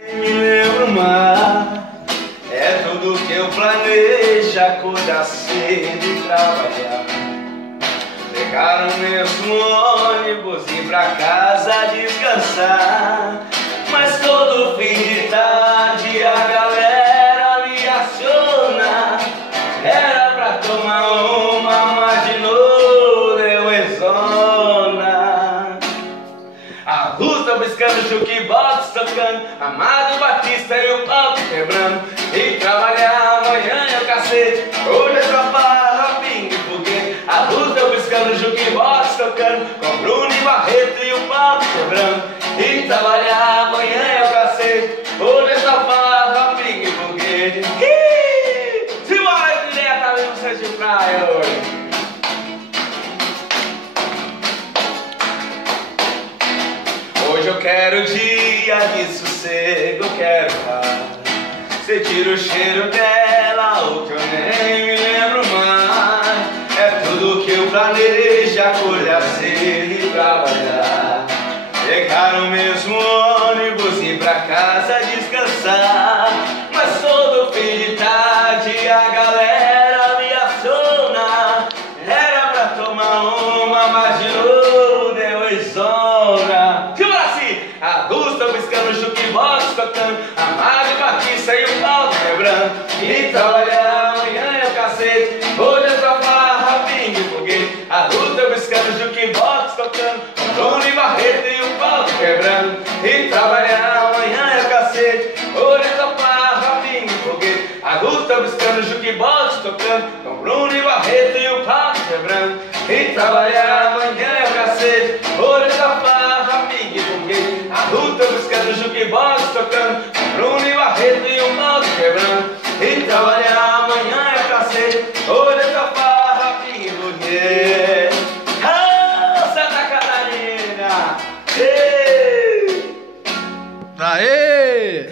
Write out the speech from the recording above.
Me lembro mais, é tudo que eu planejo, acordar cedo e trabalhar, pegar o mesmo ônibus e ir pra casa descansar. Mas todo fim de tarde a galera me aciona, era pra tomar uma, mas de novo deu exona. A luz tá piscando, jukebox tocando, Amado Batista e o pau quebrando. E trabalhar amanhã é o cacete, hoje é só farra, pingue e foguete. A luz tá piscando, jukebox tocando, com Bruno e Barreto e o pau quebrando. E trabalhar amanhã é o cacete, hoje é só farra, pingue e foguete. Simbora diretamente no centro de praia hoje. Hoje eu quero dia de sossego, eu quero paz. Sentir o cheiro dela, o que eu nem me lembro mais. É tudo que eu planejo, acordar cedo e trabalhar, pegar o mesmo ônibus e ir pra casa descansar. Mas todo fim de tarde a galera me aciona, era pra tomar uma, mas de novo deu exona. A luz tá piscando, jukebox tocando, Amado Batista e o pau quebrando. E trabalhar amanhã é o cacete, hoje é só farra, pingue e foguete. A luz tá piscando, jukebox tocando, Bruno e Barreto e o pau quebrando. E trabalhar amanhã é o cacete, hoje é só farra, pingue e foguete. A luz tá piscando, jukebox tocando, com Bruno e Barreto e o pau quebrando. E trabalhar amanhã é o cacete, hoje é só farra, pingue e foguete. A luta buscando jukebox tocando, Bruno e Barreto e o pau quebrando. E trabalhar amanhã é o cacete, hoje é só farra, pingue e foguete. Ah, Santa Catarina! Ei! Aê!